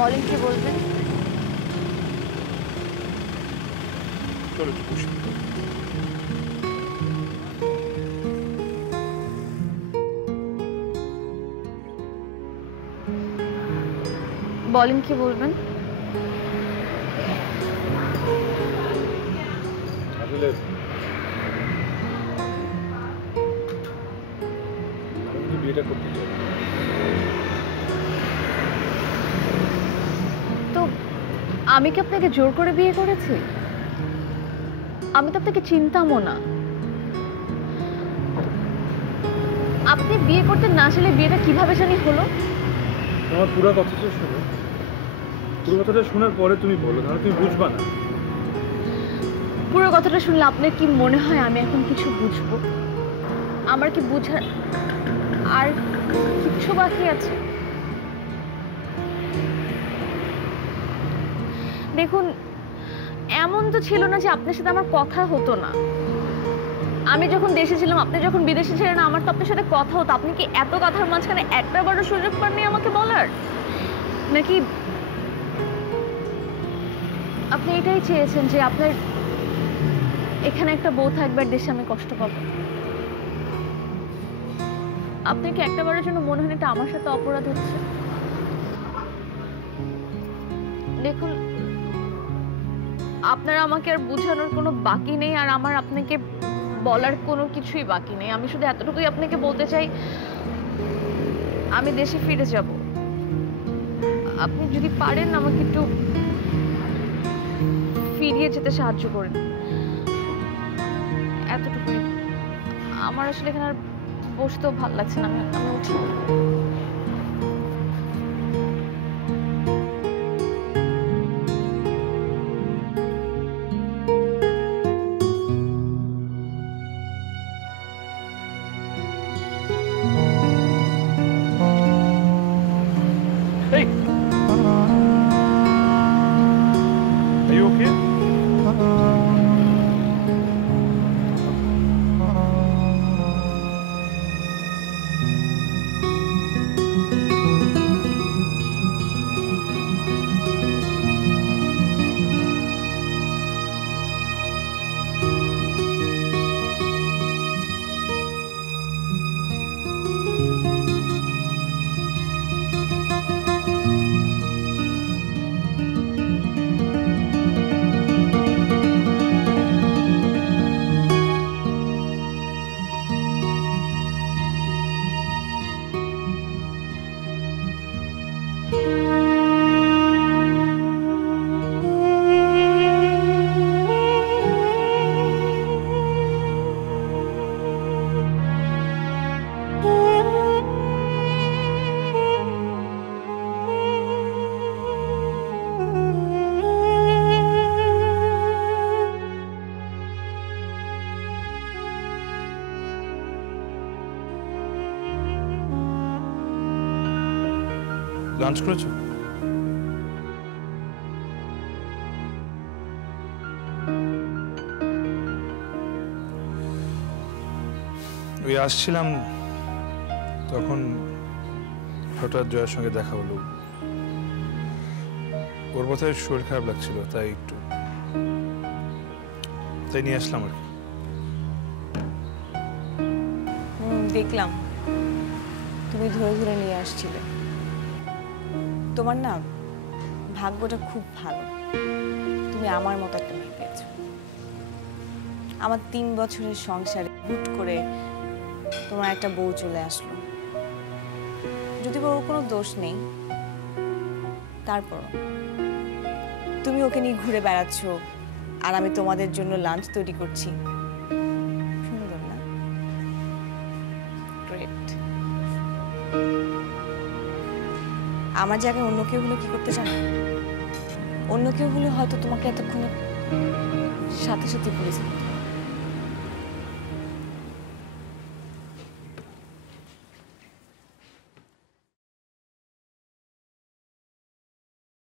বলেন কি বলবেন? চলো বসি। বলেন কি বলবেন? আসলে আমি বিয়েটা করতে চাই। তো আমি কি আপনাকে জোর করে বিয়ে করেছি? আমি তো আপনাকে চিনতামও না। আপনি বিয়ে করতে না চাইলে বিয়েটা কিভাবে জানি হলো? তোমার পুরো কথাটা শোনো, পুরো কথাটা শোনার পরে তুমি বলো, তাহলে তুমি বুঝবা না। পুরো কথাটা শুনলে আপনার কি মনে হয় আমি এখন কিছু বুঝবো? আমার কি বুঝার আর কিচ্ছু বাকি আছে? দেখুন, এমন তো ছিল না যে আপনার সাথে আমার কথা হতো না। আমি যখন দেশে ছিলাম, আপনি যখন বিদেশে ছিলেন, আমার তো আপনার সাথে কথা হতো। আপনি কি এত কথার মাঝখানে একটা বড় সুযোগ পাননি আমাকে বলার? নাকি আপনি এটাই চেয়েছেন যে আপনার এখানে একটা বউ থাকবে আর দেশে আমি কষ্ট পাবো? আপনার কি একটা বারের জন্য মনে হয় এটা আমার সাথে অপরাধ হচ্ছে? দেখুন, আপনার আমাকে আর বোঝানোর কোনো বাকি নেই, আর আমার আপনাকে বলার কোনো কিছুই বাকি নেই। আমি শুধু এতটুকুই আপনাকে বলতে চাই, আমি দেশে ফিরে যাব। আপনি যদি পারেন আমাকে একটু ফিরিয়ে যেতে সাহায্য করেন, এতটুকুই। আমার আসলে এখানে আর বসতেও ভালো লাগছে না। আমি উঠি। Hey, are you okay? Lunch করেছো? ওই আসছিলাম তখন হঠাৎ জয়ের সঙ্গে দেখা হলো। ওর বোধহয় শরীর খারাপ লাগছিল, তাই নিয়ে আসলাম আর কি। দেখলাম তুমি ধরে ধরে নিয়ে আসছিলে। তোমার না ভাগ্যটা খুব ভালো, তুমি আমার মতো একটা মেয়ে পেয়েছো। আমার 3 বছরের সংসারে হুট করে তোমার একটা বউ চলে আসলো। যদি ওর কোনো দোষ নেই, তারপর তুমি ওকে নিয়ে ঘুরে বেড়াচ্ছ আর আমি তোমাদের জন্য লাঞ্চ তৈরি করছি। সুন্দর না? গ্রেট। আমার জায়গায় অন্য কেউ হলে কি করতে জানো? অন্য কেউ হলে হয়তো তোমাকে এতক্ষণে সাথে সাথে পুলিশে দিত।